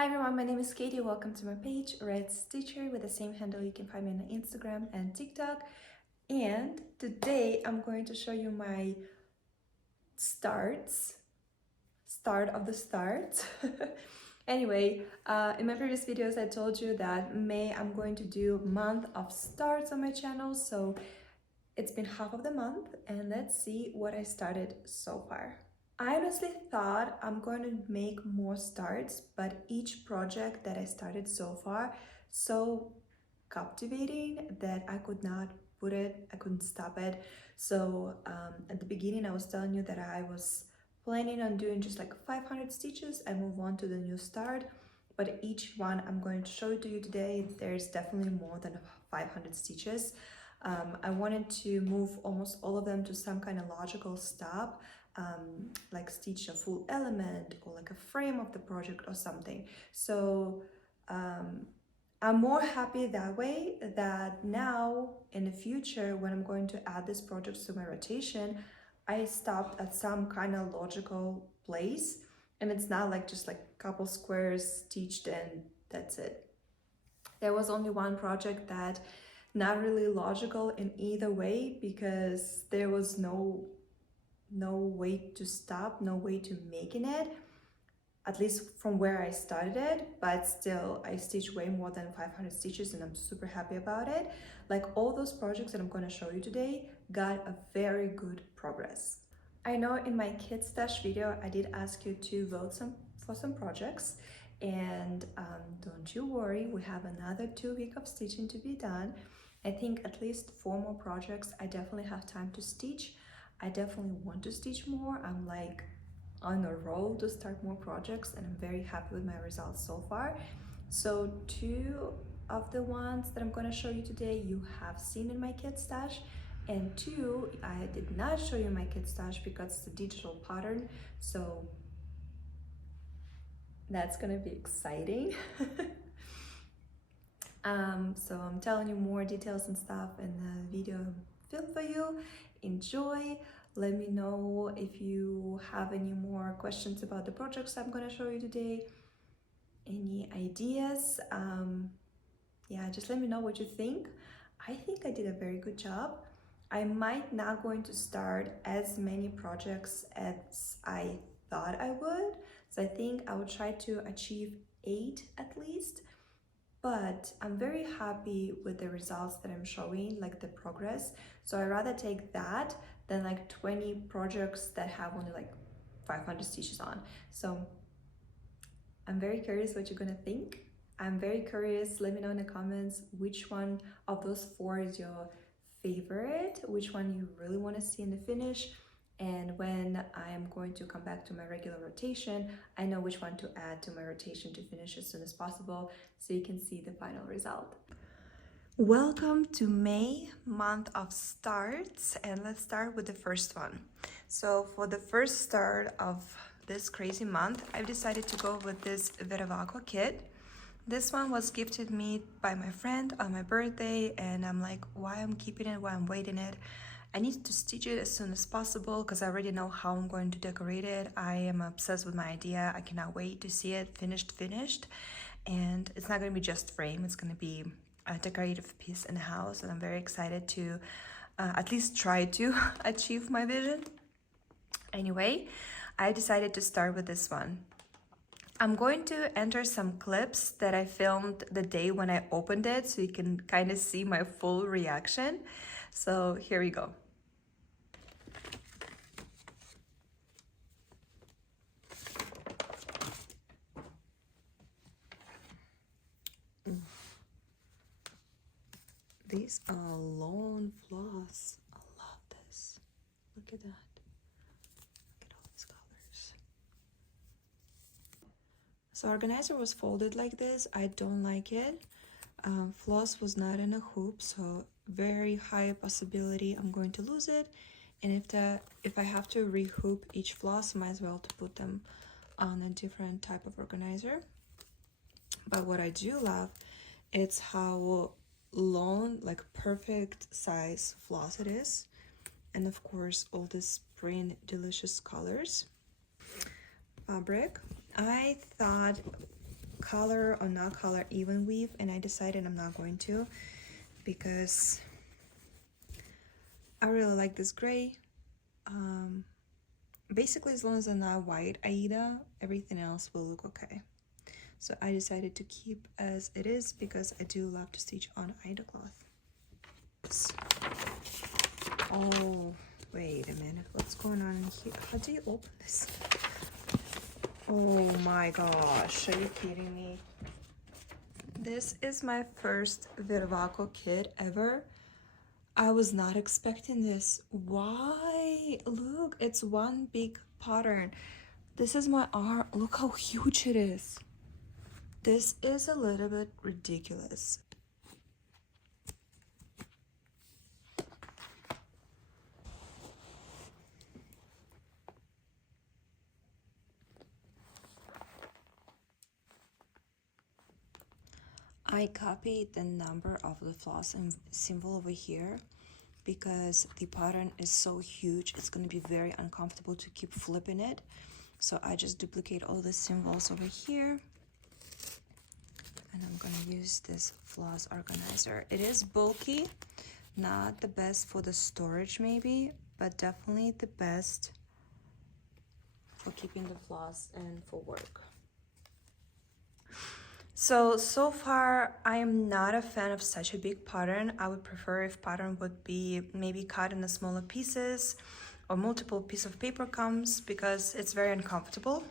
Hi everyone, my name is Katie. Welcome to my page, Red Stitcher, with the same handle. You can find me on Instagram and TikTok. And today I'm going to show you my start of the start. Anyway, in my previous videos I told you that May I'm going to do month of starts on my channel. So it's been half of the month and let's see what I started so far. I honestly thought I'm going to make more starts, but each project that I started so far so captivating that I could not put it, I couldn't stop it. So at the beginning I was telling you that I was planning on doing just like 500 stitches and move on to the new start, but each one I'm going to show to you today, there's definitely more than 500 stitches. I wanted to move almost all of them to some kind of logical stop, like stitch a full element or like a frame of the project or something. So I'm more happy that way, that now in the future when I'm going to add these projects to my rotation, I stopped at some kind of logical place and it's not like just like a couple squares stitched and that's it. There was only one project that not really logical in either way because there was no way to stop, no way to making it, at least from where I started it, but still I stitched way more than 500 stitches and I'm super happy about it. Like all those projects that I'm going to show you today got a very good progress. I know in my Kit Stash video I did ask you to vote for some projects, and don't you worry, we have another 2 weeks of stitching to be done. I think at least 4 more projects I definitely have time to stitch. I definitely want to stitch more. I'm like on a roll to start more projects and I'm very happy with my results so far. So 2 of the ones that I'm going to show you today you have seen in my Kit Stash, and 2 I did not show you my Kit Stash because it's a digital pattern, so that's gonna be exciting. So I'm telling you more details and stuff in the video film for you. Enjoy. Let me know if you have any more questions about the projects I'm gonna show you today, any ideas. Yeah, just let me know what you think. I think I did a very good job. I might not going to start as many projects as I thought I would. So I think I will try to achieve 8 at least, but I'm very happy with the results that I'm showing, like the progress. So I'd rather take that than like 20 projects that have only like 500 stitches on. So I'm very curious what you're gonna think. I'm very curious, let me know in the comments which one of those 4 is your favorite, which one you really want to see in the finish, and when I am going to come back to my regular rotation, I know which one to add to my rotation to finish as soon as possible so you can see the final result. Welcome to May, month of starts, and let's start with the first one. So for the first start of this crazy month, I've decided to go with this Vervaco kit. This one was gifted me by my friend on my birthday, and I'm like, why I'm keeping it, why I'm waiting it. I need to stitch it as soon as possible because I already know how I'm going to decorate it. I am obsessed with my idea. I cannot wait to see it finished. And it's not going to be just frame, it's going to be a decorative piece in the house, and I'm very excited to at least try to achieve my vision. Anyway, I decided to start with this one. I'm going to enter some clips that I filmed the day when I opened it so you can kind of see my full reaction. So here we go. These are long floss. I love this. Look at that. Look at all these colors. So organizer was folded like this. I don't like it. Floss was not in a hoop, so very high possibility I'm going to lose it. And if I have to rehoop each floss, might as well to put them on a different type of organizer. But what I do love, it's how long, like perfect size floss it is, and of course all these pretty delicious colors. Fabric, I thought color or not color even weave, and I decided I'm not going to because I really like this gray. Basically, as long as I'm not white Aida, everything else will look okay. So I decided to keep as it is because I do love to stitch on Aida cloth. Oh, wait a minute, what's going on in here? How do you open this? Oh my gosh, are you kidding me? This is my first Vervaco kit ever. I was not expecting this. Why? Look, it's one big pattern. This is my arm. Look how huge it is. This is a little bit ridiculous. I copied the number of the floss and symbol over here because the pattern is so huge, it's going to be very uncomfortable to keep flipping it. So I just duplicate all the symbols over here. And I'm going to use this floss organizer. It is bulky, not the best for the storage maybe, but definitely the best for keeping the floss and for work. So far, I am not a fan of such a big pattern. I would prefer if pattern would be maybe cut into smaller pieces or multiple pieces of paper comes because it's very uncomfortable.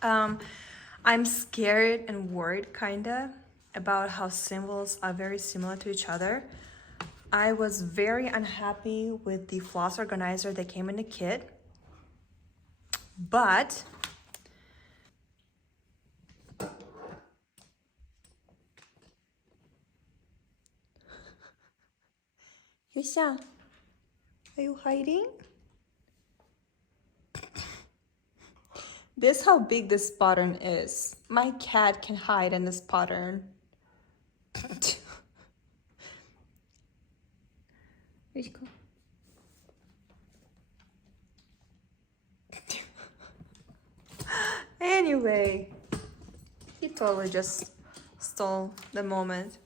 I'm scared and worried kinda about how symbols are very similar to each other. I was very unhappy with the floss organizer that came in the kit, but Yuxia, are you hiding? This is how big this pattern is. My cat can hide in this pattern. Where'd you go? Anyway, he totally just stole the moment.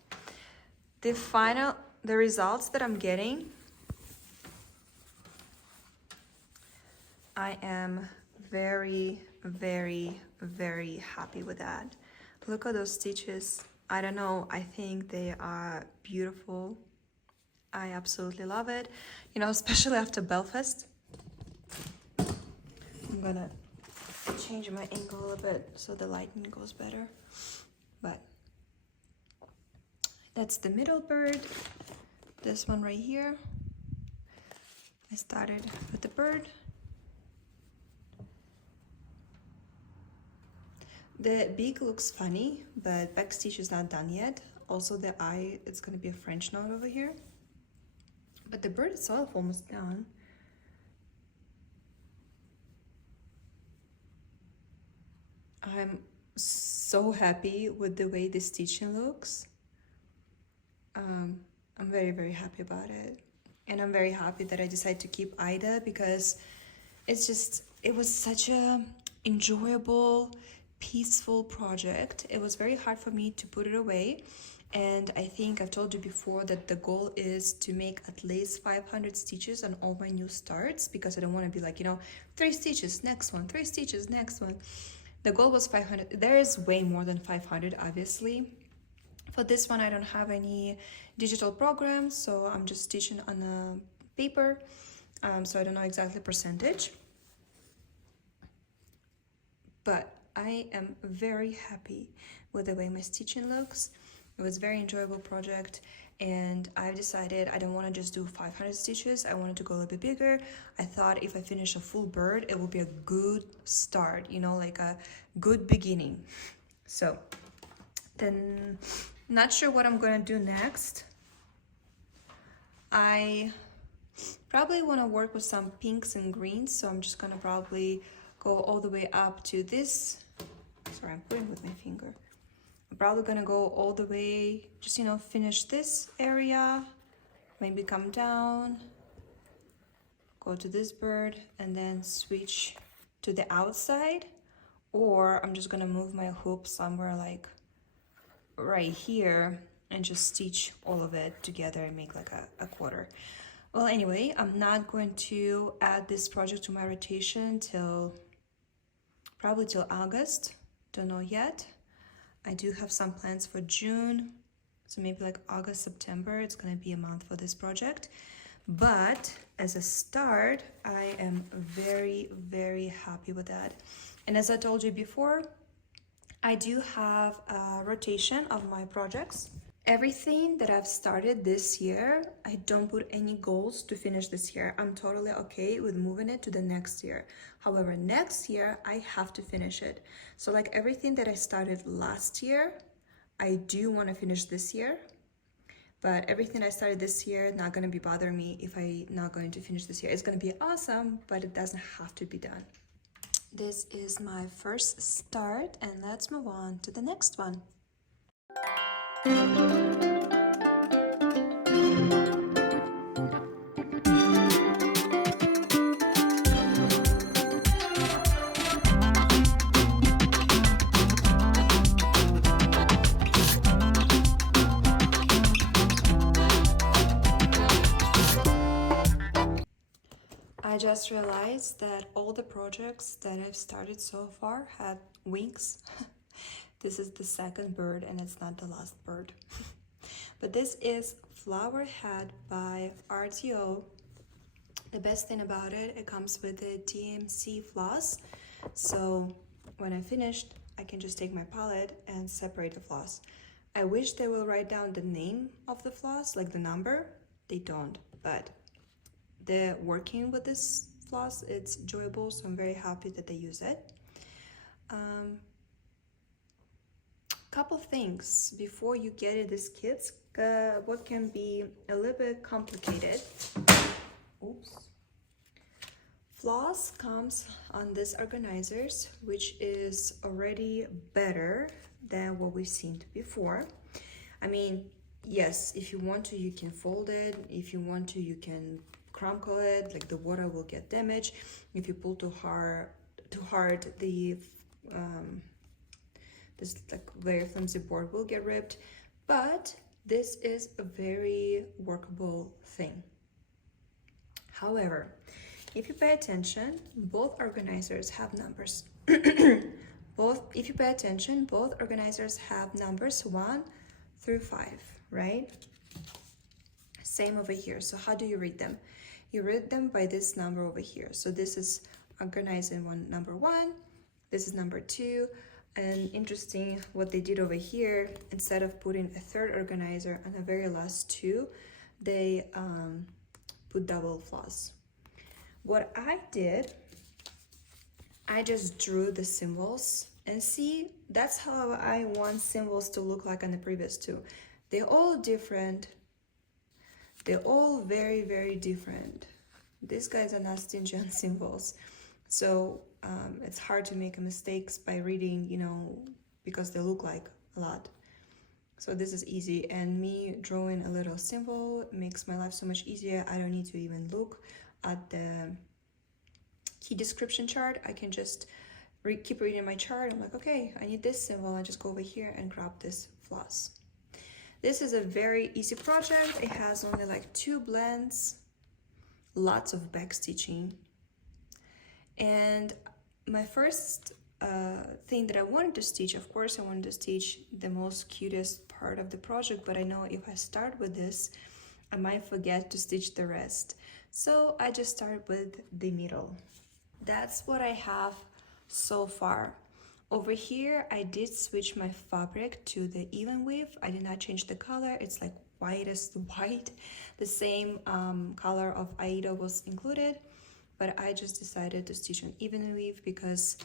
The results that I'm getting, I am very, very, very happy with that. Look at those stitches. I don't know, I think they are beautiful. I absolutely love it. You know, especially after Belfast. I'm gonna change my angle a little bit so the lighting goes better. But that's the middle bird. This one right here. I started with the bird. The beak looks funny, but back stitch is not done yet. Also the eye, it's gonna be a French knot over here. But the bird itself almost done. I'm so happy with the way the stitching looks. I'm very, very happy about it. And I'm very happy that I decided to keep Ida because it was such a enjoyable, peaceful project. It was very hard for me to put it away. And I think I've told you before that the goal is to make at least 500 stitches on all my new starts because I don't want to be like, you know, 3 stitches, next one, 3 stitches, next one. The goal was 500. There is way more than 500, obviously. For this one, I don't have any digital programs, so I'm just stitching on a paper, so I don't know exactly percentage. But I am very happy with the way my stitching looks. It was a very enjoyable project, and I've decided I don't want to just do 500 stitches. I wanted to go a little bit bigger. I thought if I finish a full bird, it will be a good start, you know, like a good beginning. So then, not sure what I'm gonna do next. I probably want to work with some pinks and greens, so I'm just gonna probably go all the way up to this. Sorry, I'm putting with my finger. I'm probably gonna go all the way, just, you know, finish this area, maybe come down, go to this bird, and then switch to the outside, or I'm just gonna move my hoop somewhere like right here and just stitch all of it together and make like a quarter. Well, anyway, I'm not going to add this project to my rotation till probably till August. Don't know yet. I do have some plans for June, so maybe like August, September, it's gonna be a month for this project. But as a start, I am very, very happy with that. And as I told you before, I do have a rotation of my projects. Everything that I've started this year, I don't put any goals to finish this year. I'm totally okay with moving it to the next year. However, next year, I have to finish it. So like everything that I started last year, I do want to finish this year. But everything I started this year, not going to be bothering me if I'm not going to finish this year. It's going to be awesome, but it doesn't have to be done. This is my first start, and let's move on to the next one. I just realized that all the projects that I've started so far had wings. This is the second bird and it's not the last bird. But this is Flower Hat by RTO. The best thing about it, it comes with a DMC floss. So when I'm finished, I can just take my palette and separate the floss. I wish they will write down the name of the floss, like the number. They don't, but the working with this floss, it's enjoyable, so I'm very happy that they use it. Couple things before you get these kits, what can be a little bit complicated. Oops. Floss comes on these organizers, which is already better than what we've seen before. I mean, yes, if you want to, you can fold it. If you want to, you can crinkle it, like the water will get damaged. If you pull too hard, the this like very flimsy board will get ripped. But this is a very workable thing. However, if you pay attention, both organizers have numbers. If you pay attention, both organizers have numbers 1 through 5, right? Same over here. So how do you read them? You read them by this number over here. So this is organizing number 1, this is number 2, and interesting what they did over here, instead of putting a third organizer on the very last 2, they put double floss. What I did, I just drew the symbols, and see, that's how I want symbols to look like on the previous 2. They're all different. They're all very, very different. These guys are not stingy on symbols. So it's hard to make mistakes by reading, you know, because they look like a lot. So this is easy, and me drawing a little symbol makes my life so much easier. I don't need to even look at the key description chart. I can just keep reading my chart. I'm like, okay, I need this symbol. I just go over here and grab this floss. This is a very easy project. It has only like 2 blends, lots of back stitching. And my first thing that I wanted to stitch, of course, I wanted to stitch the most cutest part of the project, but I know if I start with this, I might forget to stitch the rest. So I just started with the middle. That's what I have so far. Over here, I did switch my fabric to the even weave. I did not change the color. It's like whitest white. The same color of Aida was included, but I just decided to stitch on even weave because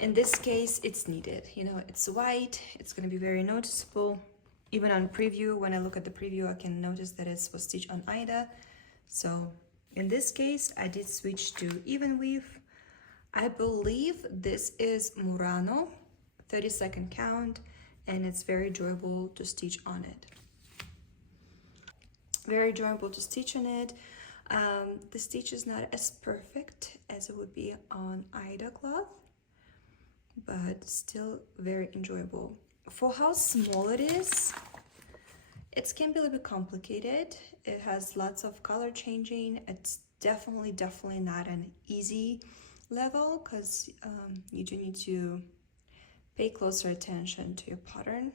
in this case, it's needed. You know, it's white. It's going to be very noticeable. Even on preview, when I look at the preview, I can notice that it was stitched on Aida. So in this case, I did switch to even weave. I believe this is Murano, 30-second count, and it's very enjoyable to stitch on it. Very enjoyable to stitch on it. The stitch is not as perfect as it would be on Aida cloth, but still very enjoyable. For how small it is, it can be a little bit complicated. It has lots of color changing. It's definitely not an easy level because you do need to pay closer attention to your pattern.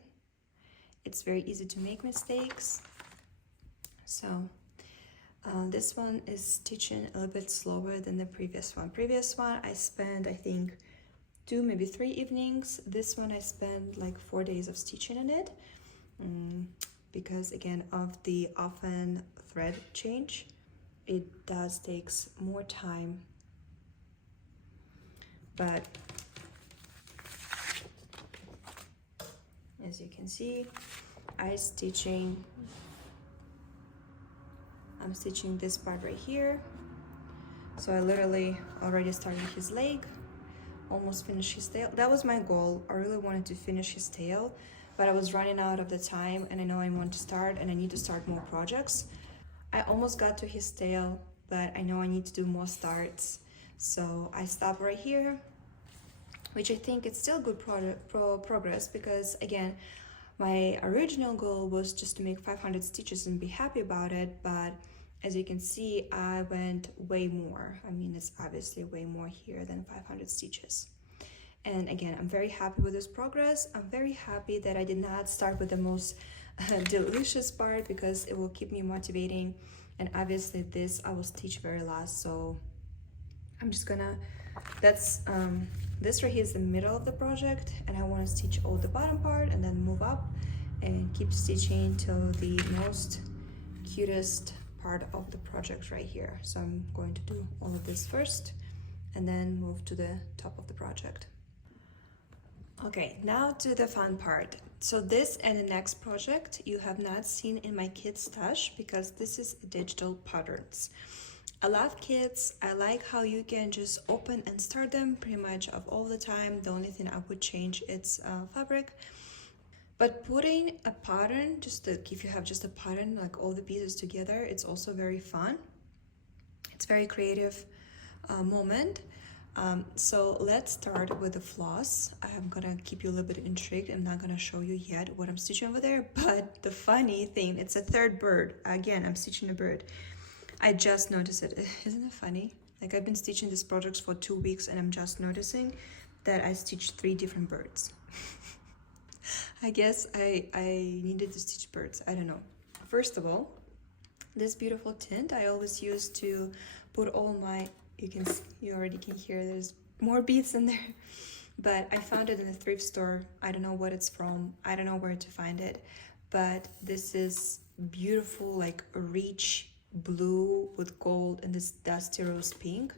It's very easy to make mistakes. So this one is stitching a little bit slower than the previous one. Previous one I spent, I think, 2, maybe 3 evenings. This one I spent like 4 days of stitching in it. Because again of the often thread change, it does takes more time, but as you can see, I'm stitching this part right here. So I literally already started his leg, almost finished his tail. That was my goal. I really wanted to finish his tail, but I was running out of the time, and I know I want to start and I need to start more projects. I almost got to his tail, but I know I need to do more starts. So I stopped right here, which I think it's still good progress because again, my original goal was just to make 500 stitches and be happy about it, but as you can see, I went way more. I mean, it's obviously way more here than 500 stitches. And again, I'm very happy with this progress. I'm very happy that I did not start with the most delicious part because it will keep me motivating. And obviously this I will stitch very last, so I'm just gonna, that's this right here is the middle of the project, and I want to stitch all the bottom part and then move up and keep stitching till the most cutest part of the project right here. So I'm going to do all of this first and then move to the top of the project. Okay, now to the fun part. So this and the next project you have not seen in my kids stash because this is digital patterns. I love kits. I like how you can just open and start them pretty much of all the time. The only thing I would change is fabric. But putting a pattern, if you have just a pattern, like all the pieces together, it's also very fun. It's very creative moment. So let's start with the floss. I'm gonna keep you a little bit intrigued. I'm not gonna show you yet what I'm stitching over there, but the funny thing, it's a third bird. Again, I'm stitching a bird. I just noticed it. Isn't it funny? Like I've been stitching these projects for 2 weeks and I'm just noticing that I stitched 3 different birds. I guess I needed to stitch birds. I don't know. First of all, this beautiful tint I always use to put all my, you already can hear there's more beads in there, but I found it in a thrift store. I don't know what it's from. I don't know where to find it, but this is beautiful, like a rich blue with gold and this dusty rose pink.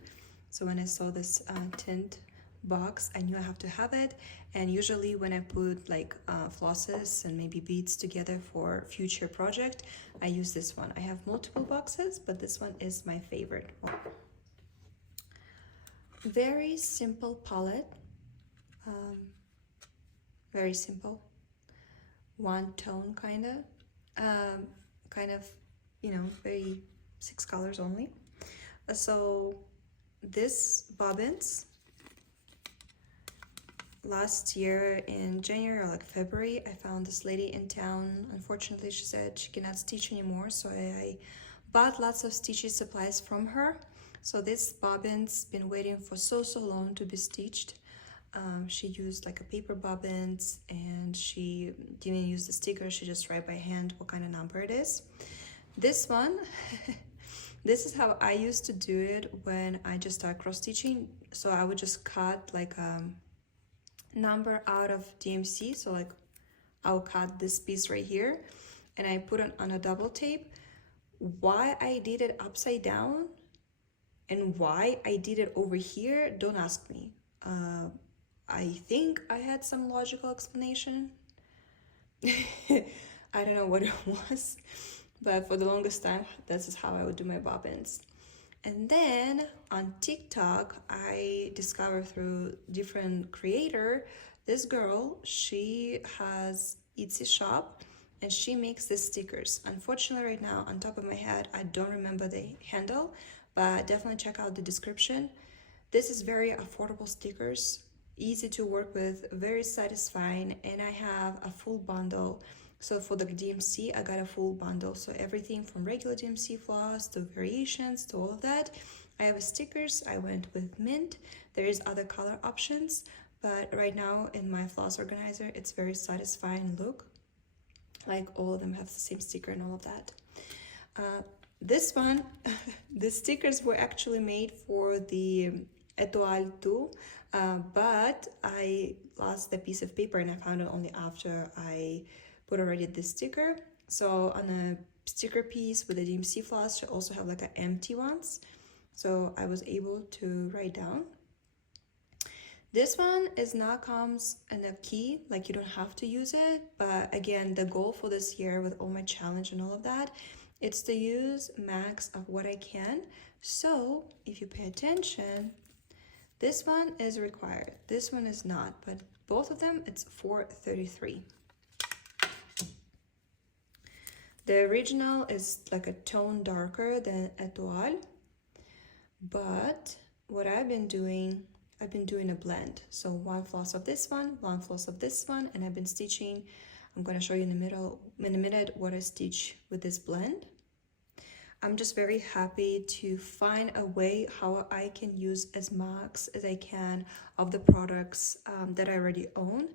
So when I saw this tint box, I knew I have to have it. And usually when I put like flosses and maybe beads together for future project, I use this one. I have multiple boxes, but this one is my favorite one. Very simple palette, very simple, one tone kind of, you know, very 6 colors only. So this bobbins, last year in January or like February, I found this lady in town. Unfortunately, she said she cannot stitch anymore, so I bought lots of stitching supplies from her. So this bobbin's been waiting for so long to be stitched. She used like a paper bobbins and she didn't use the sticker. She just write by hand what kind of number it is. This one, this is how I used to do it when I just started cross stitching. So I would just cut like a number out of DMC. So like I'll cut this piece right here and I put it on a double tape. Why I did it upside down and why I did it over here, don't ask me. I think I had some logical explanation. I don't know what it was, but for the longest time, this is how I would do my bobbins. And then on TikTok, I discovered through different creator, this girl, she has Etsy shop and she makes the stickers. Unfortunately, right now, on top of my head, I don't remember the handle, but definitely check out the description. This is very affordable stickers. easy to work with, very satisfying, and I have a full bundle. So for the DMC, I got a full bundle. So everything from regular DMC floss to variations to all of that. I have stickers. I went with mint. There is other color options, but right now in my floss organizer, it's very satisfying look. Like all of them have the same sticker and all of that. This one, the stickers were actually made for the Etoile too, but I lost the piece of paper and I found it only after I put already this sticker. So on a sticker piece with the DMC floss, you also have like an empty ones. So I was able to write down. This one is not comes in a key, like you don't have to use it. But again, the goal for this year with all my challenge and all of that, it's to use max of what I can. So if you pay attention, this one is required. This one is not, but both of them, it's 433. The original is like a tone darker than Etoile, but what I've been doing a blend. So one floss of this one floss of this one, and I've been stitching. I'm going to show you in a minute what I stitch with this blend. I'm just very happy to find a way how I can use as max as I can of the products that I already own.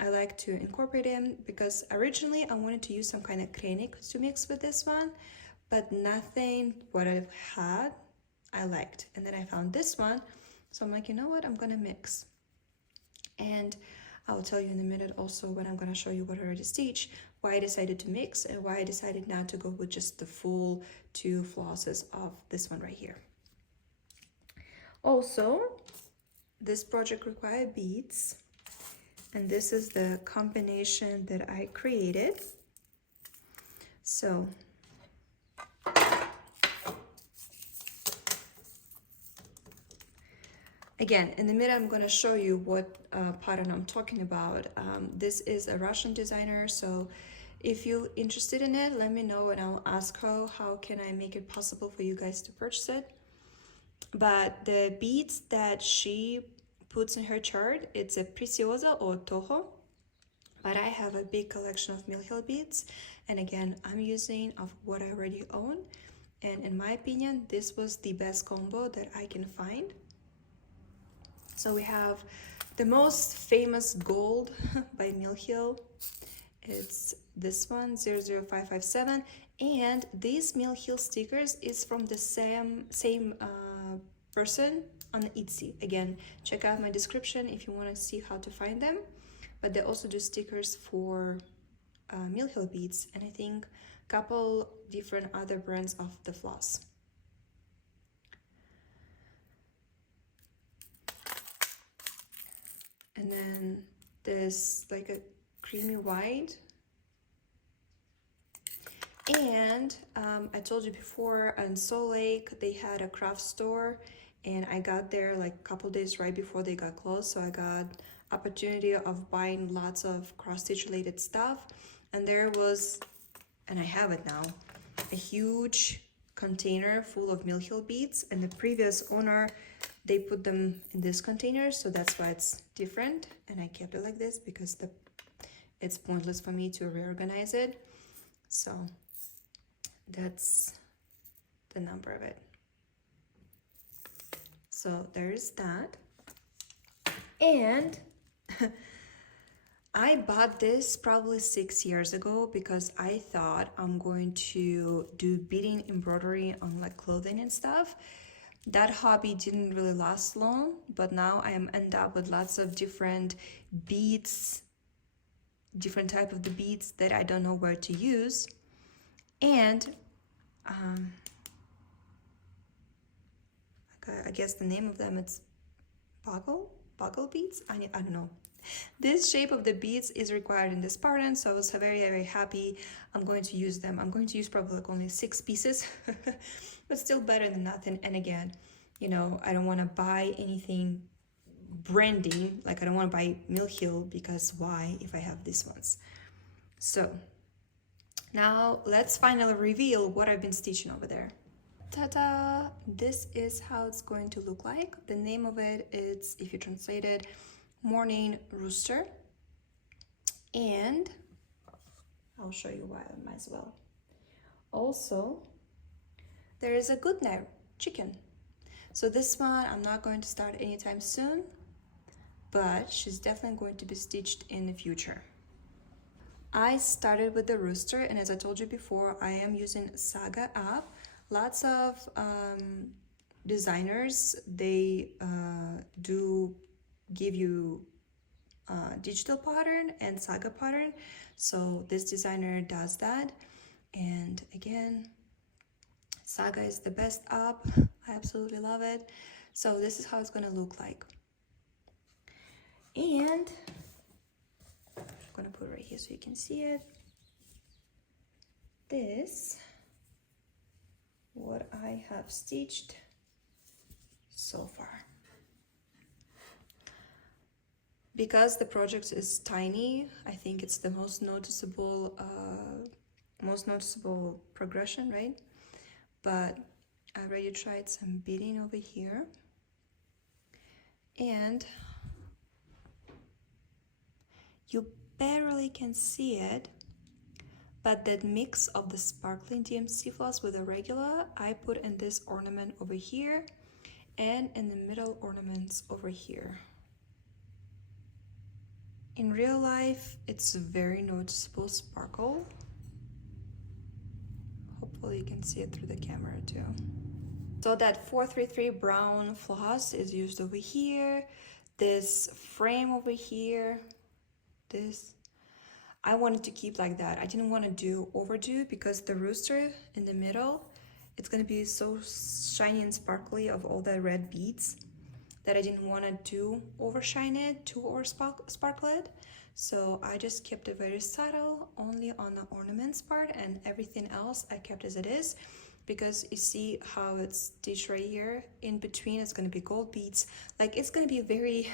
I like to incorporate them because originally I wanted to use some kind of clinic to mix with this one, but nothing what I've had I liked. And then I found this one, so I'm like, you know what, I'm gonna mix. And I'll tell you in a minute also when I'm gonna show you what I already stitched, why I decided to mix and why I decided not to go with just the full 2 flosses of this one right here. Also, this project required beads, and this is the combination that I created. So again, in the minute, I'm going to show you what pattern I'm talking about. This is a Russian designer, so if you're interested in it, let me know and I'll ask her how can I make it possible for you guys to purchase it. But the beads that she puts in her chart, it's a Preciosa or Toho, but I have a big collection of Mill Hill beads, and again, I'm using of what I already own, and in my opinion, this was the best combo that I can find. So we have the most famous gold by Mill Hill. It's this one, 00557, and these Mill Hill stickers is from the same person on Etsy. Again, check out my description if you want to see how to find them. But they also do stickers for Mill Hill beads, and I think a couple different other brands of the floss. And then there's like a creamy white. And I told you before, on Soul Lake, they had a craft store, and I got there like a couple days right before they got closed. So I got opportunity of buying lots of cross-stitch related stuff. And there was, and I have it now, a huge container full of Mill Hill beads. And the previous owner, they put them in this container, so that's why it's different. And I kept it like this because it's pointless for me to reorganize it. So that's the number of it. So there's that. And I bought this probably 6 years ago because I thought I'm going to do beading embroidery on like clothing and stuff. That hobby didn't really last long, but now I am end up with lots of different beads, different type of the beads that I don't know where to use. And I guess the name of them, it's buckle beads. I don't know. This shape of the beads is required in this pattern, so I was very, very happy. I'm going to use them. I'm going to use probably like only 6 pieces, but still better than nothing. And again, you know, I don't want to buy anything branding, like I don't want to buy Mill Hill, because why if I have these ones? So now let's finally reveal what I've been stitching over there. Ta-da! This is how it's going to look like. The name of it is, if you translate it, morning rooster, and I'll show you why as well. Also, there is a good night chicken. So this one I'm not going to start anytime soon, but she's definitely going to be stitched in the future. I started with the rooster, and as I told you before, I am using Saga app. Lots of designers, they do give you digital pattern and Saga pattern. So this designer does that. And again, Saga is the best app. I absolutely love it. So this is how it's gonna look like. And I'm gonna put it right here so you can see it. This, what I have stitched so far. Because the project is tiny, I think it's the most noticeable progression, right? But I already tried some beading over here, and you barely can see it, but that mix of the sparkling DMC floss with the regular, I put in this ornament over here and in the middle ornaments over here. In real life, it's a very noticeable sparkle. Hopefully you can see it through the camera too. So that 433 brown floss is used over here. This frame over here, this, I wanted to keep like that. I didn't want to overdo because the rooster in the middle, it's gonna be so shiny and sparkly of all the red beads that I didn't want to overshine it, sparkle it. So I just kept it very subtle, only on the ornaments part, and everything else I kept as it is, because you see how it's stitched right here. In between, it's gonna be gold beads. Like, it's gonna be a very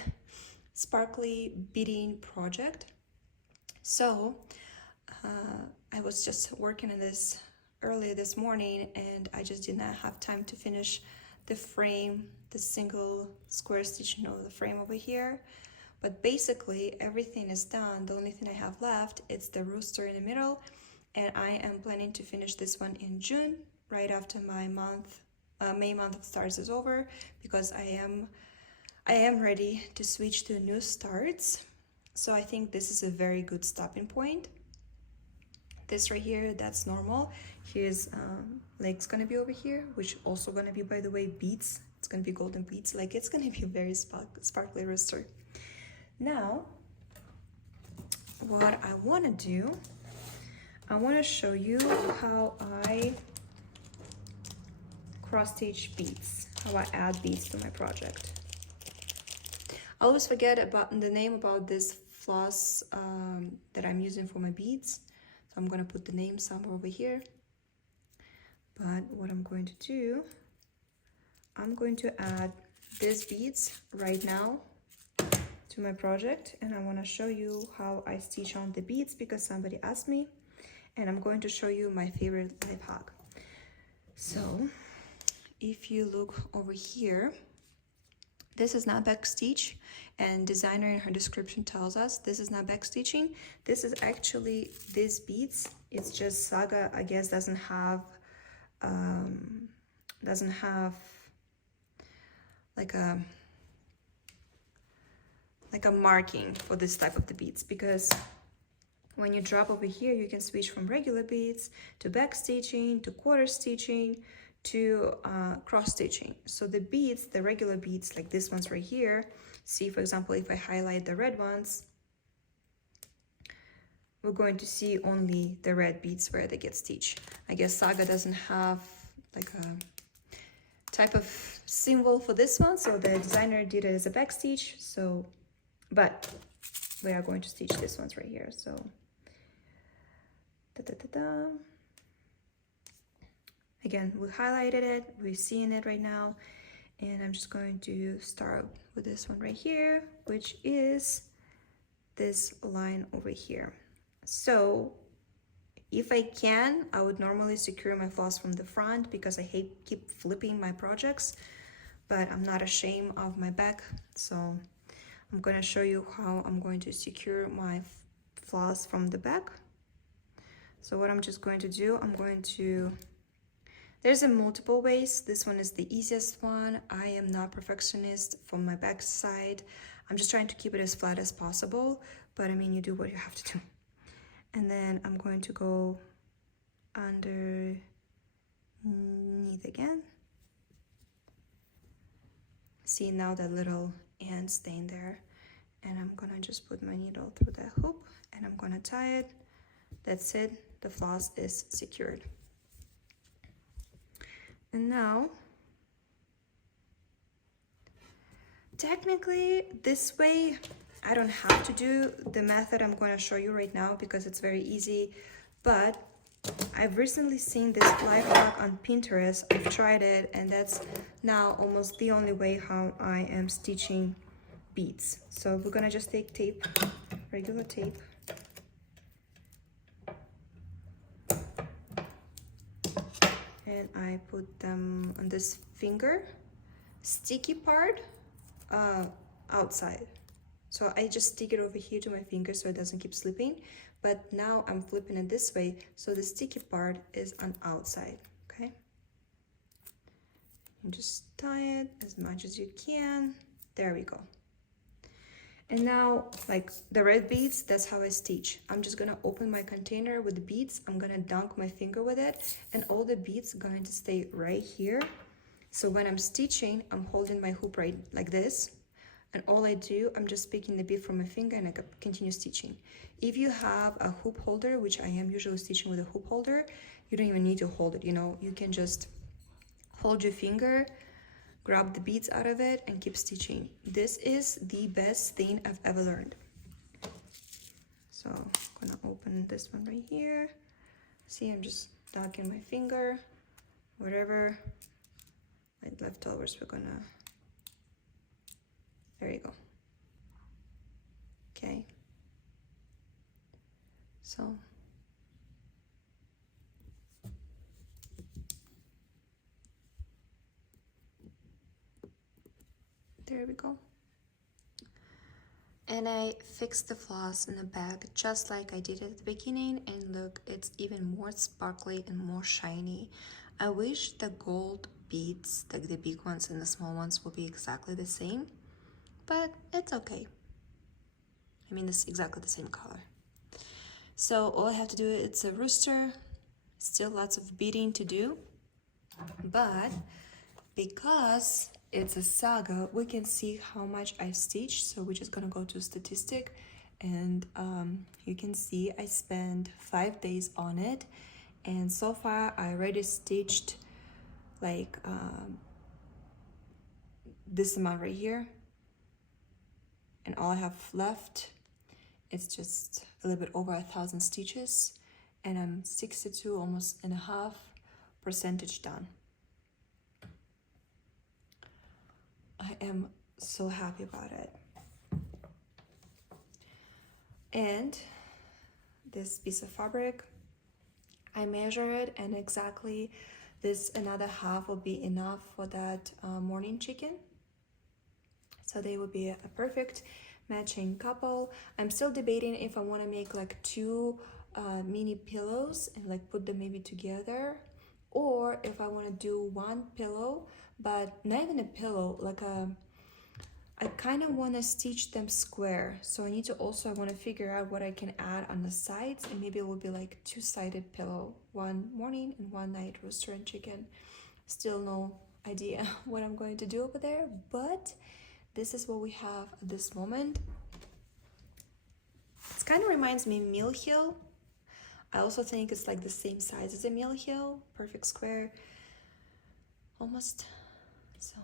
sparkly beading project. So I was just working on this earlier this morning, and I just did not have time to finish the frame, the single square stitch, the frame over here. But basically everything is done. The only thing I have left is the rooster in the middle, and I am planning to finish this one in June, right after my May month of starts is over, because I am ready to switch to new starts. So I think this is a very good stopping point. This right here, that's normal. Here's legs gonna be over here, which also gonna be, by the way, beads. It's gonna be golden beads. Like, it's gonna be a very sparkly rooster. Now, what I wanna do, I wanna show you how I cross stitch beads, how I add beads to my project. I always forget about the name about this floss that I'm using for my beads. So I'm gonna put the name somewhere over here. But what I'm going to do, I'm going to add these beads right now to my project, and I wanna show you how I stitch on the beads because somebody asked me, and I'm going to show you my favorite life hack. So if you look over here, this is not back stitch, and designer in her description tells us this is not back stitching. This is actually these beads. It's just Saga, I guess, doesn't have like a marking for this type of the beads, because when you drop over here, you can switch from regular beads to back stitching to quarter stitching to cross stitching. So the beads, the regular beads, like this ones right here, see, for example, if I highlight the red ones, we're going to see only the red beads where they get stitched. I guess Saga doesn't have like a type of symbol for this one, so the designer did it as a back stitch. So, but we are going to stitch this ones right here. So again, we highlighted it, we're seeing it right now, and I'm just going to start with this one right here, which is this line over here. So if I can, I would normally secure my floss from the front because I keep flipping my projects, but I'm not ashamed of my back, so I'm gonna show you how I'm going to secure my floss from the back. So what I'm just going to do, there's a multiple ways. This one is the easiest one. I am not perfectionist from my back side. I'm just trying to keep it as flat as possible, but I mean, you do what you have to do. And then I'm going to go underneath again. See now that little ant stain there. And I'm gonna just put my needle through that hoop and I'm gonna tie it. That's it, the floss is secured. And now, technically this way, I don't have to do the method I'm going to show you right now because it's very easy, but I've recently seen this life hack on Pinterest. I've tried it and that's now almost the only way how I am stitching beads. So we're gonna just take tape, regular tape, and I put them on this finger, sticky part outside. So I just stick it over here to my finger so it doesn't keep slipping. But now I'm flipping it this way, so the sticky part is on outside, okay? And just tie it as much as you can. There we go. And now, like the red beads, that's how I stitch. I'm just gonna open my container with the beads. I'm gonna dunk my finger with it, and all the beads are going to stay right here. So when I'm stitching, I'm holding my hoop right like this. And all I do, I'm just picking the bead from my finger and I continue stitching. If you have a hoop holder, which I am usually stitching with a hoop holder, you don't even need to hold it, you know, you can just hold your finger, grab the beads out of it and keep stitching. This is the best thing I've ever learned. So I'm gonna open this one right here. See, I'm just dunking my finger, whatever like leftovers we're gonna, there you go. Okay, so there we go. And I fixed the floss in the back just like I did at the beginning, and look, it's even more sparkly and more shiny. I wish the gold beads, like the big ones and the small ones, will be exactly the same, but it's okay. I mean, it's exactly the same color. So all I have to do is it's a rooster, still lots of beading to do, but because it's a saga, we can see how much I've stitched. So we're just gonna go to statistic, and you can see I spent 5 days on it, and so far I already stitched like this amount right here, and all I have left it's just a little bit over 1,000 stitches, and I'm 62 almost and a half percentage done. I am so happy about it. And this piece of fabric, I measure it, and exactly this another half will be enough for that morning chicken. So they will be a perfect matching couple. I'm still debating if I want to make like 2 mini pillows and like put them maybe together, or if I want to do 1 pillow, but not even a pillow, like I kind of want to stitch them square. So I want to figure out what I can add on the sides, and maybe it will be like 2-sided pillow, 1 morning and 1 night, rooster and chicken. Still no idea what I'm going to do over there, but this is what we have at this moment. It kind of reminds me of Mill Hill. I also think it's like the same size as a Mill Hill, perfect square, almost. So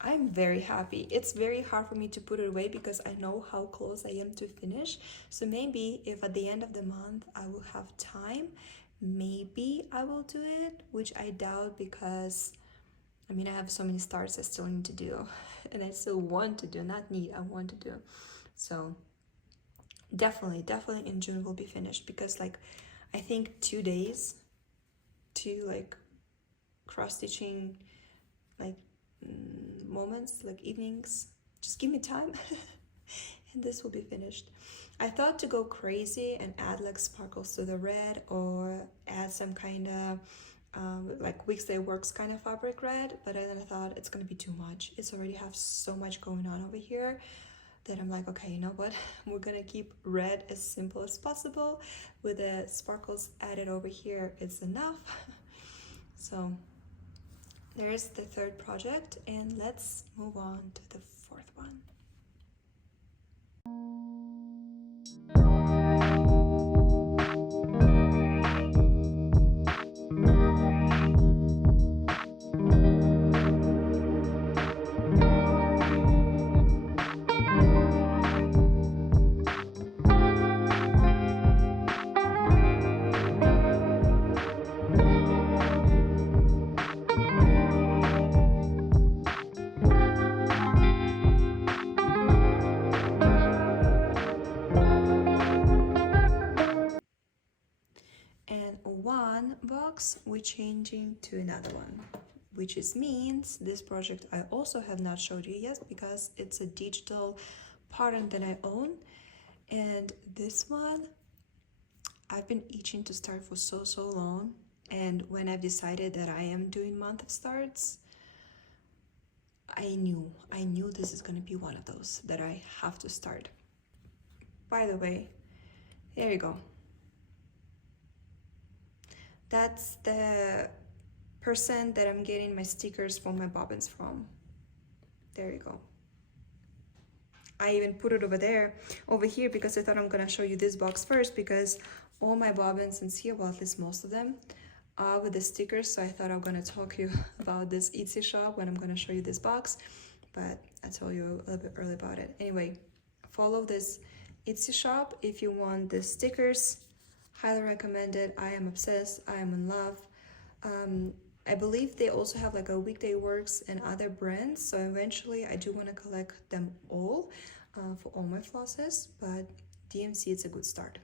I'm very happy. It's very hard for me to put it away because I know how close I am to finish. So maybe if at the end of the month I will have time, maybe I will do it, which I doubt, because I mean, I have so many starts I still need to do, and I still want to do, not need, I want to do. So definitely in June will be finished, because like I think 2 days to like cross stitching like moments, like evenings. Just give me time and this will be finished. I thought to go crazy and add like sparkles to the red or add some kind of like weekday works kind of fabric red, but then I thought it's gonna be too much. It's already have so much going on over here that I'm like, okay, you know what? We're gonna keep red as simple as possible. With the sparkles added over here, it's enough. So there's the third project, and let's move on to the fourth one. And one box we're changing to another one, which means this project I also have not showed you yet because it's a digital pattern that I own. And this one I've been itching to start for so long, and when I've decided that I am doing month of starts, I knew this is gonna be one of those that I have to start. By the way, there you go. That's the percent that I'm getting my stickers for my bobbins from. There you go. I even put it over here because I thought I'm gonna show you this box first, because all my bobbins and see, well, at least most of them are with the stickers. So I thought I'm gonna talk to you about this Etsy shop when I'm gonna show you this box, but I told you a little bit early about it. Anyway, follow this Etsy shop if you want the stickers. Highly recommend it. I am obsessed. I am in love. I believe they also have like a Weekday Works and other brands, so eventually I do want to collect them all for all my flosses, but DMC is a good start.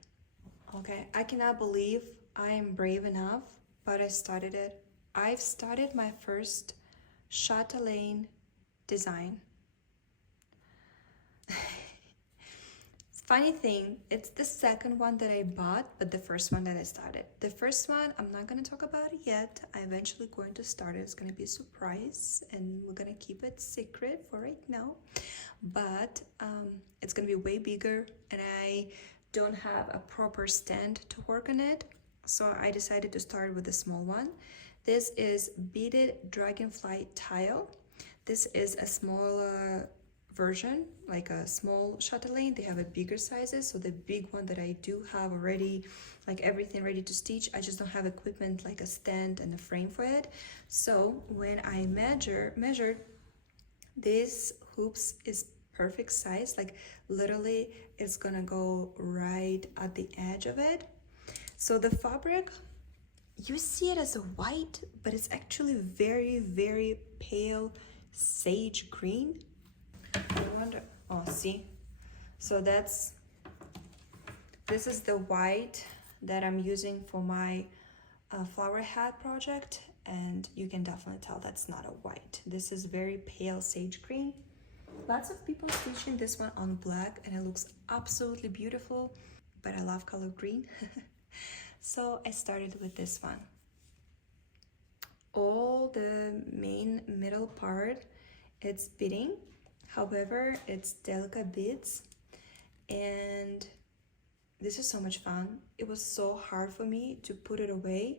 Okay, I cannot believe I am brave enough, but I started it. I've started my first Chatelaine design. Funny thing, it's the second one that I bought, but the first one that I started. The first one, I'm not going to talk about it yet. I'm eventually going to start it. It's going to be a surprise, and we're going to keep it secret for right now. But it's going to be way bigger, and I don't have a proper stand to work on it. So I decided to start with a small one. This is beaded Dragonfly tile. This is a smaller version, like a small Chatelaine. They have a bigger sizes, so the big one that I do have already, like everything ready to stitch, I just don't have equipment like a stand and a frame for it. So when I measured, this hoops is perfect size, like literally it's gonna go right at the edge of it. So the fabric, you see it as a white, but it's actually very pale sage green. I wonder, oh, see, so this is the white that I'm using for my flower hat project, and you can definitely tell that's not a white. This is very pale sage green. Lots of people stitching this one on black, and it looks absolutely beautiful, but I love color green. So I started with this one. All the main middle part, it's beading. However, it's delicate beads, and this is so much fun. It was so hard for me to put it away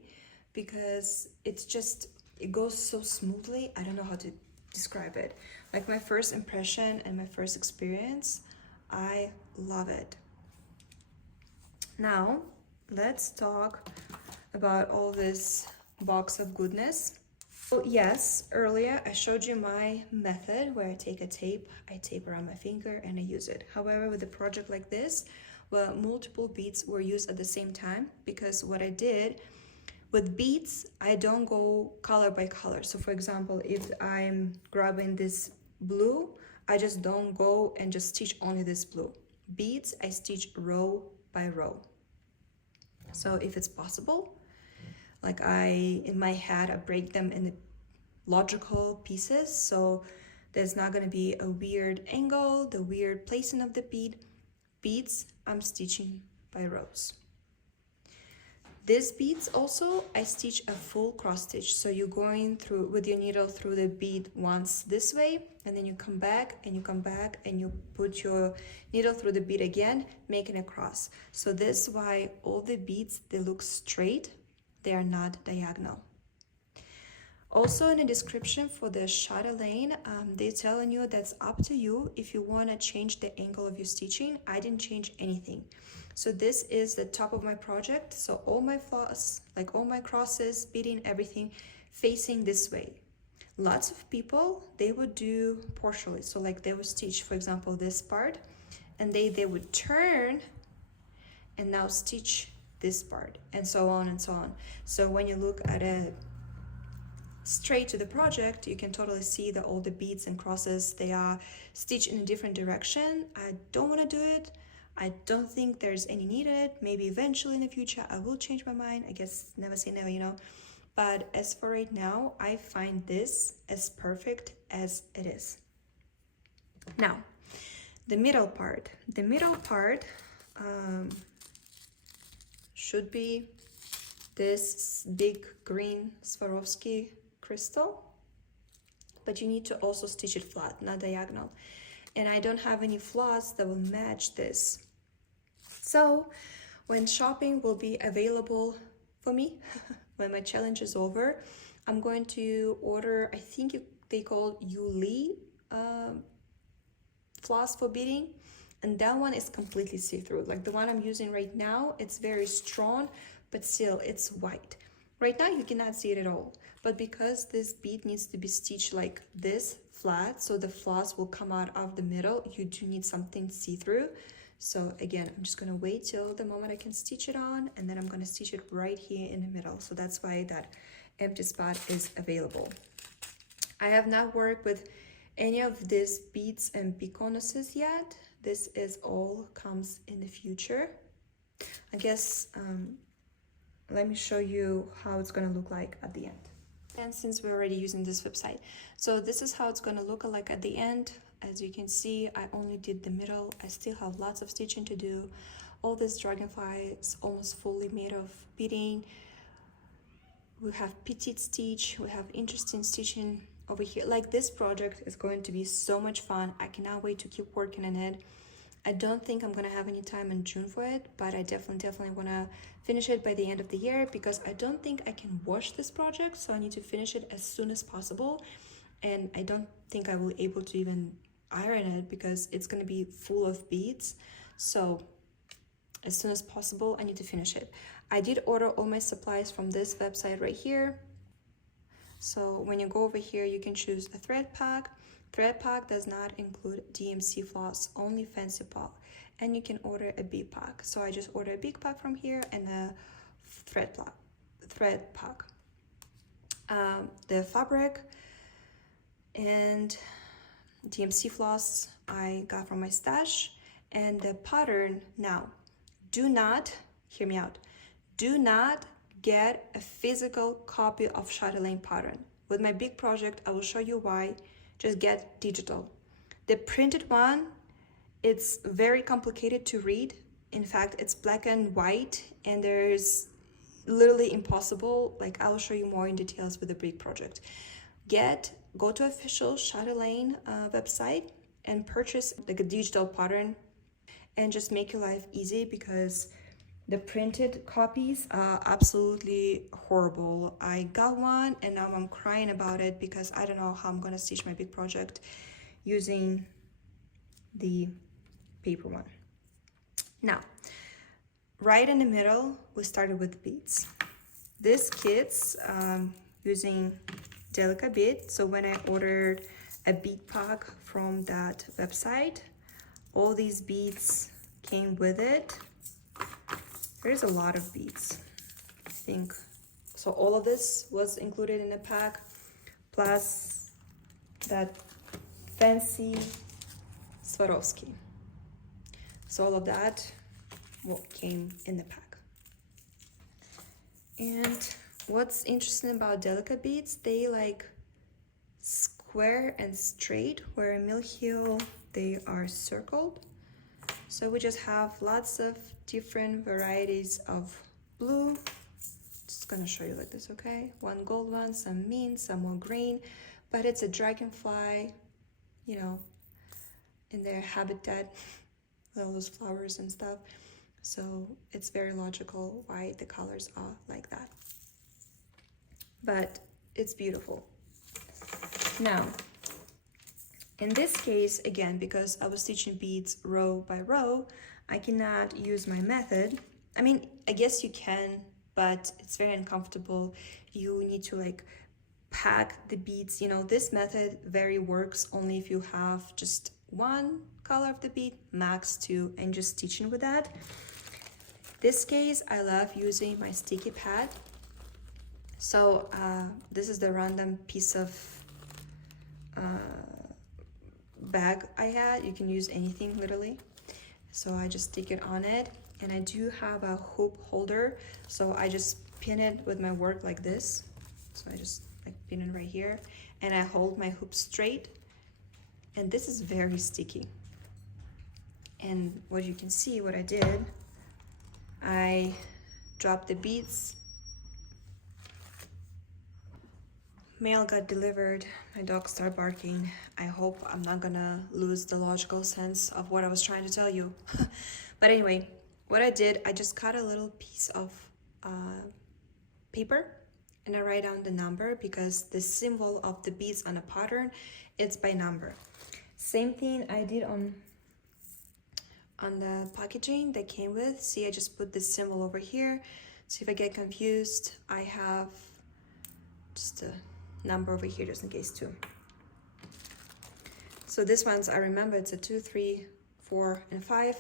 because it goes so smoothly. I don't know how to describe it. Like my first impression and my first experience, I love it. Now, let's talk about all this box of goodness. So yes, earlier I showed you my method where I take a tape, I tape around my finger and I use it. However, with a project like this, well, multiple beads were used at the same time, because what I did with beads, I don't go color by color. So for example, if I'm grabbing this blue, I just don't go and just stitch only this blue. Beads, I stitch row by row. So if it's possible, like in my head, I break them logical pieces, so there's not going to be a weird angle, the weird placing of the beads. I'm stitching by rows. These beads also, I stitch a full cross stitch. So you're going through with your needle through the bead once this way, and then you come back and you come back and you put your needle through the bead again, making a cross. So this is why all the beads, they look straight, they are not diagonal. Also in the description for the Chatelaine, they're telling you that's up to you if you want to change the angle of your stitching. I didn't change anything. So this is the top of my project. So all my floss, like all my crosses, beading, everything facing this way. Lots of people, they would do partially. So like they would stitch, for example, this part, and they would turn and now stitch this part, and so on and so on. So when you look at a straight to the project, you can totally see that all the beads and crosses, they are stitched in a different direction. I don't want to do it. I don't think there's any need in it. Maybe eventually in the future I will change my mind. I guess never say never, you know. But as for right now, I find this as perfect as it is. Now, the middle part. The middle part should be this big green Swarovski crystal, but you need to also stitch it flat, not diagonal. And I don't have any floss that will match this. So when shopping will be available for me, when my challenge is over, I'm going to order, I think they call Yuli floss for beading, and that one is completely see-through. Like the one I'm using right now, it's very strong, but still it's white. Right now you cannot see it at all, but because this bead needs to be stitched like this, flat, so the floss will come out of the middle, you do need something see-through. So again, I'm just gonna wait till the moment I can stitch it on, and then I'm gonna stitch it right here in the middle. So that's why that empty spot is available. I have not worked with any of these beads and piconuses yet. This is all comes in the future. I guess let me show you how it's gonna look like at the end. And since we're already using this website, so this is how it's gonna look like at the end. As you can see, I only did the middle. I still have lots of stitching to do. All this Dragonfly is almost fully made of beading. We have petite stitch, we have interesting stitching over here. Like this project is going to be so much fun. I cannot wait to keep working on it. I don't think I'm gonna have any time in June for it, but I definitely wanna finish it by the end of the year, because I don't think I can wash this project, so I need to finish it as soon as possible. And I don't think I will be able to even iron it because it's gonna be full of beads. So as soon as possible, I need to finish it. I did order all my supplies from this website right here. So when you go over here, you can choose a thread pack. Thread pack does not include DMC floss, only fancy pack. And you can order a big pack. So I just ordered a big pack from here and a thread pack. The fabric and DMC floss I got from my stash, and the pattern. Now, do not, hear me out, do not get a physical copy of Chatelaine pattern. With my big project, I will show you why. Just get digital. The printed one, it's very complicated to read. In fact, it's black and white, and there's literally impossible. Like, I will show you more in details with the big project. Go to official Chatelaine website and purchase like a digital pattern, and just make your life easy, because the printed copies are absolutely horrible. I got one and now I'm crying about it because I don't know how I'm gonna stitch my big project using the paper one. Now, right in the middle, we started with beads. This kit's using Delica bead. So when I ordered a bead pack from that website, all these beads came with it. There's a lot of beads, I think. So all of this was included in the pack, plus that fancy Swarovski. So all of that came in the pack. And what's interesting about Delica beads, they like square and straight, where in Mill Hill they are circled. So we just have lots of different varieties of blue. Just gonna show you like this, okay? One gold one, some mint, some more green, but it's a dragonfly, you know, in their habitat with all those flowers and stuff. So it's very logical why the colors are like that. But it's beautiful. Now, in this case, again, because I was stitching beads row by row, I cannot use my method. I mean, I guess you can, but it's very uncomfortable. You need to like pack the beads. You know, this method very works only if you have just one color of the bead, max two, and just stitching with that. This case, I love using my sticky pad. So this is the random piece of bag I had. You can use anything literally. So I just stick it on it, and I do have a hoop holder, so I just pin it with my work like this. So I just like pin it right here, and I hold my hoop straight, and this is very sticky. And what you can see, what I did, I dropped the beads. Mail got delivered, my dog started barking. I hope I'm not gonna lose the logical sense of what I was trying to tell you. But anyway, what I did, I just cut a little piece of paper, and I write down the number because the symbol of the beads on a pattern, it's by number. Same thing I did on the packaging that came with. See, I just put this symbol over here. So if I get confused, I have just a number over here just in case too. So this one's, I remember it's a 2, 3, 4, and 5.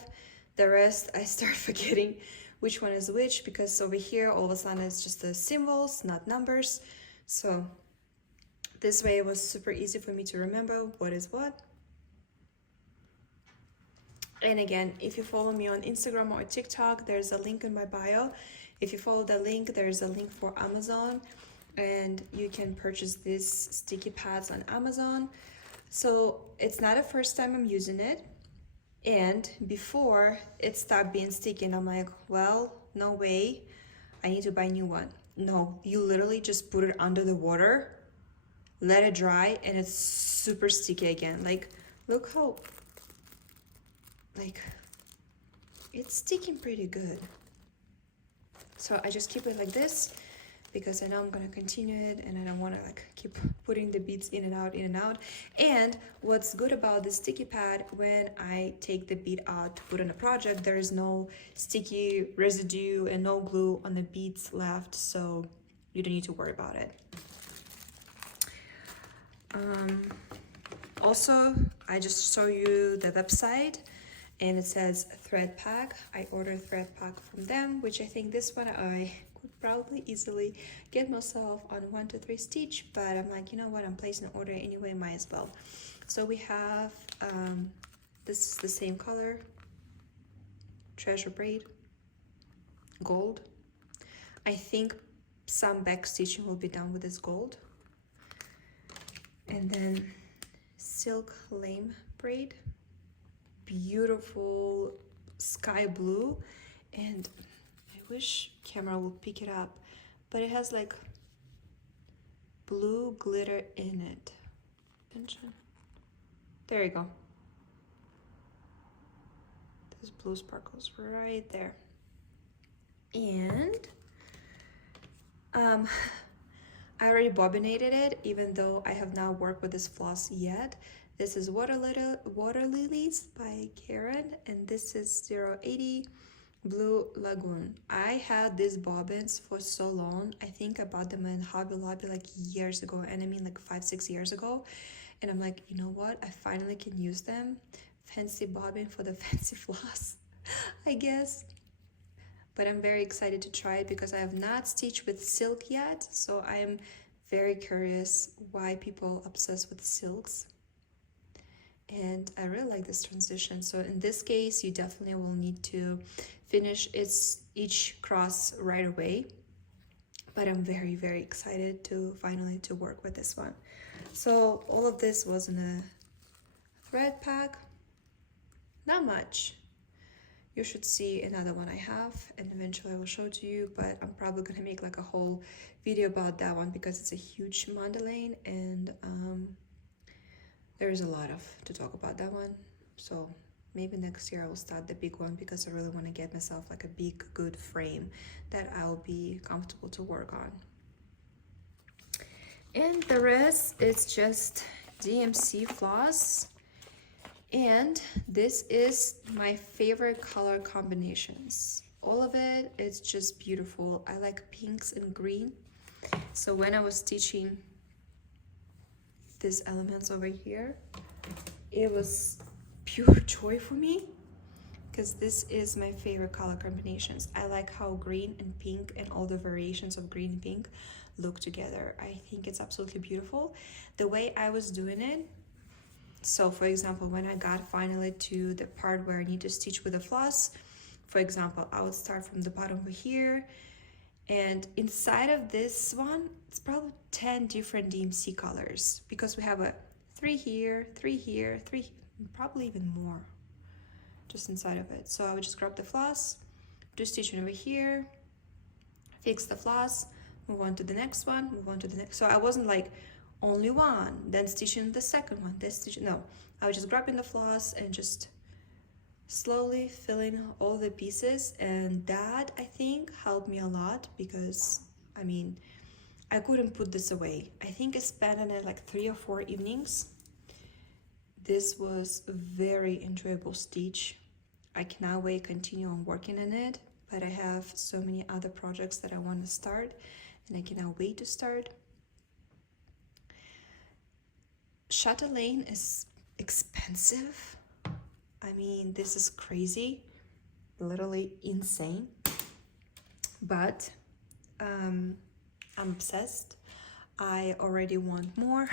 The rest I start forgetting which one is which, because over here all of a sudden it's just the symbols, not numbers. So this way it was super easy for me to remember what is what. And again, if you follow me on Instagram or TikTok, there's a link in my bio. If you follow the link, there's a link for Amazon, and you can purchase these sticky pads on Amazon. So it's not the first time I'm using it, and before it stopped being sticky, and I'm like, well, no way, I need to buy a new one. No, you literally just put it under the water, let it dry, and it's super sticky again. Like, look how, like, it's sticking pretty good. So I just keep it like this, because I know I'm gonna continue it, and I don't wanna like keep putting the beads in and out, in and out. And what's good about the sticky pad, when I take the bead out to put on a project, there is no sticky residue and no glue on the beads left, so you don't need to worry about it. Also, I just show you the website, and it says thread pack. I ordered thread pack from them, which I think this one I could probably easily get myself on 1 to 3 stitch, but I'm like, you know what, I'm placing an order anyway, might as well. So we have this is the same color, treasure braid, gold. I think some back stitching will be done with this gold, and then silk lame braid, beautiful sky blue, and I wish camera will pick it up, but it has like blue glitter in it. There you go. There's blue sparkles right there. And I already bobbinated it, even though I have not worked with this floss yet. This is Water Lilies by Karen, and this is 080 Blue Lagoon. I had these bobbins for so long. I think I bought them in Hobby Lobby like years ago, and I mean like 5-6 years ago. And I'm like, you know what? I finally can use them. Fancy bobbin for the fancy floss, I guess. But I'm very excited to try it because I have not stitched with silk yet. So I am very curious why people obsess with silks. And I really like this transition. So in this case, you definitely will need to finish each cross right away. But I'm very, very excited to finally to work with this one. So all of this was in a thread pack, not much. You should see another one I have, and eventually I will show to you, but I'm probably gonna make like a whole video about that one because it's a huge mandolin, and there's a lot of to talk about that one. So maybe next year I will start the big one because I really want to get myself like a big good frame that I'll be comfortable to work on. And the rest is just DMC floss, and this is my favorite color combinations. All of it, it's just beautiful. I like pinks and green. So when I was stitching these elements over here, it was pure joy for me because this is my favorite color combinations. I like how green and pink and all the variations of green and pink look together. I think it's absolutely beautiful. The way I was doing it, so for example, when I got finally to the part where I need to stitch with a floss, for example, I would start from the bottom over here, and inside of this one, it's probably 10 different DMC colors because we have a 3 here, 3 here, 3, probably even more just inside of it. So I would just grab the floss, do stitching over here, fix the floss, move on to the next one, move on to the next. So I wasn't like only one, then stitching the second one, then stitching, no. I was just grabbing the floss and just slowly filling all the pieces, and that I think helped me a lot because I mean I couldn't put this away. I think I spent on it like 3 or 4 evenings. This was a very enjoyable stitch. I cannot wait to continue on working on it, but I have so many other projects that I want to start and I cannot wait to start. Chatelaine is expensive. I mean, this is crazy, literally insane, but I'm obsessed. I already want more.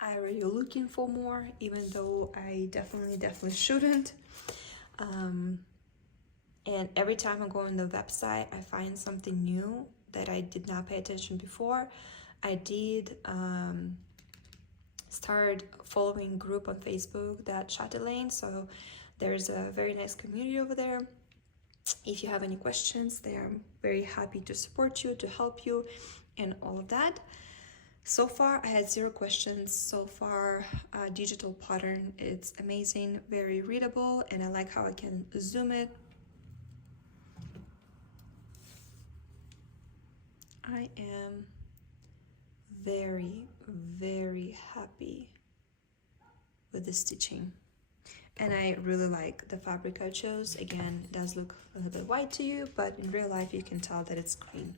I already looking for more, even though I definitely shouldn't. And every time I go on the website, I find something new that I did not pay attention before. I did start following a group on Facebook, that Chatelaine, so there's a very nice community over there. If you have any questions, they are very happy to support you, to help you, and all of that. So far, I had 0 questions. So far, digital pattern, it's amazing, very readable, and I like how I can zoom it. I am very happy with the stitching. And I really like the fabric I chose. Again, it does look a little bit white to you, but in real life you can tell that it's green.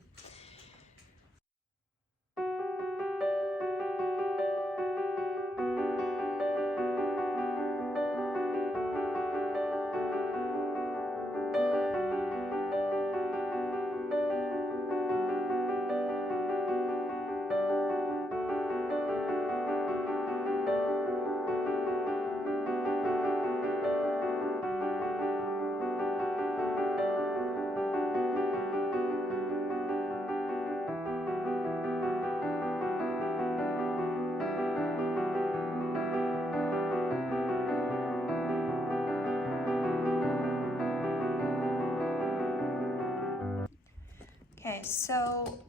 Okay, so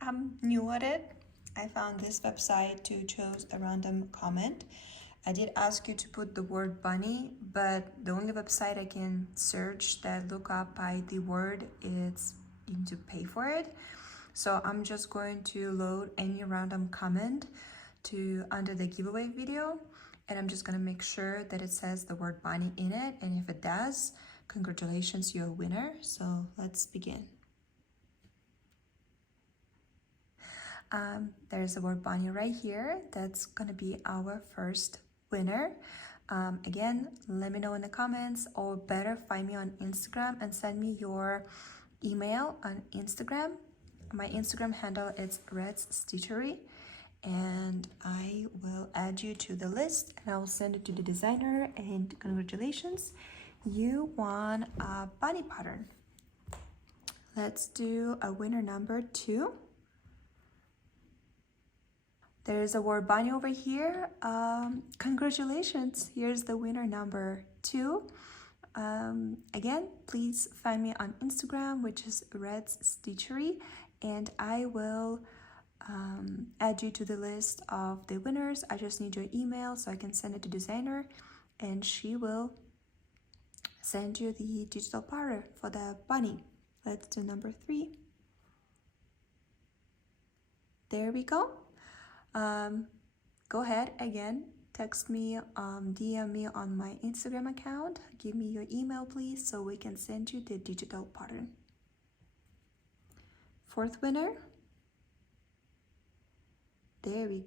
I'm new at it. I found this website to choose a random comment. I did ask you to put the word bunny, but the only website I can search that look up by the word is you need to pay for it. So I'm just going to load any random comment to under the giveaway video, and I'm just gonna make sure that it says the word bunny in it, and if it does, congratulations, you're a winner. So let's begin. There's the word bunny right here. That's gonna be our first winner. Again, let me know in the comments, or better find me on Instagram and send me your email on Instagram. My Instagram handle is Red's Stitchery, and I will add you to the list and I will send it to the designer, and congratulations, you won a bunny pattern. Let's do a winner number 2. There's a word bunny over here. Congratulations, here's the winner number 2. Again, please find me on Instagram, which is Red's Stitchery, and I will add you to the list of the winners. I just need your email so I can send it to designer, and she will send you the digital pattern for the bunny. Let's do number 3. There we go. Go ahead again, text me, DM me on my Instagram account. Give me your email, please, so we can send you the digital pattern. 4th winner. There we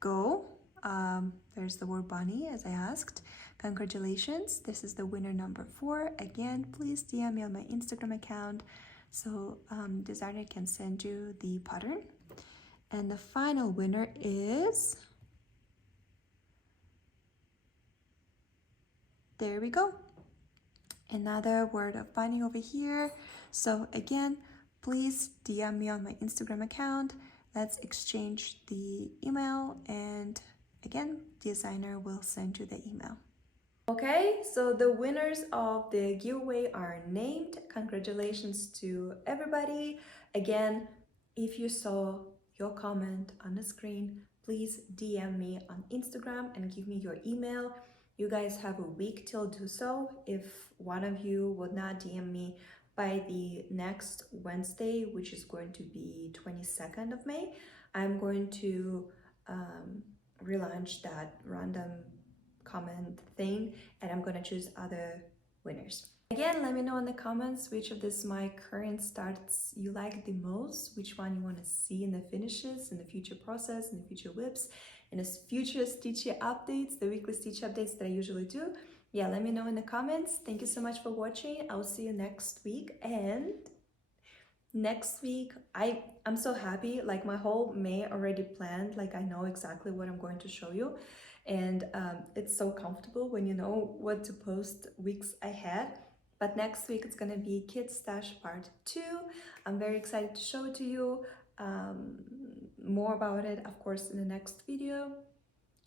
go. There's the word bunny as I asked. Congratulations. This is the winner number 4. Again, please DM me on my Instagram account so designer can send you the pattern. And the final winner is, there we go. Another word of bunny over here. So again, please DM me on my Instagram account. Let's exchange the email, and again, designer will send you the email. Okay, so the winners of the giveaway are named. Congratulations to everybody. Again, if you saw your comment on the screen, please DM me on Instagram and give me your email. You guys have a week till do so. If one of you would not DM me by the next Wednesday, which is going to be 22nd of May, I'm going to relaunch that random comment thing, and I'm gonna choose other winners. Again, let me know in the comments which of this my current starts you like the most, which one you want to see in the finishes, in the future process, in the future whips, in the future stitch updates, the weekly stitch updates that I usually do. Yeah, let me know in the comments. Thank you so much for watching. I'll see you next week. And next week, I'm so happy, like my whole May already planned, like I know exactly what I'm going to show you. And it's so comfortable when you know what to post weeks ahead. But next week it's gonna be Kids Stash Part 2. I'm very excited to show it to you. More about it, of course, in the next video.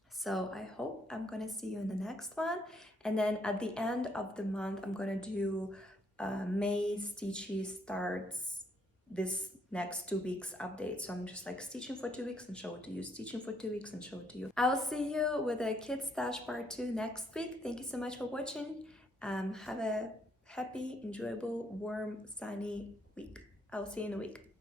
So I hope I'm gonna see you in the next one. And then at the end of the month, I'm gonna do May Stitchy starts this next 2 weeks update. So I'm just like stitching for 2 weeks and show it to you, stitching for 2 weeks and show it to you. I'll see you with a Kids Stash Part 2 next week. Thank you so much for watching. Have a happy, enjoyable, warm, sunny week. I'll see you in a week.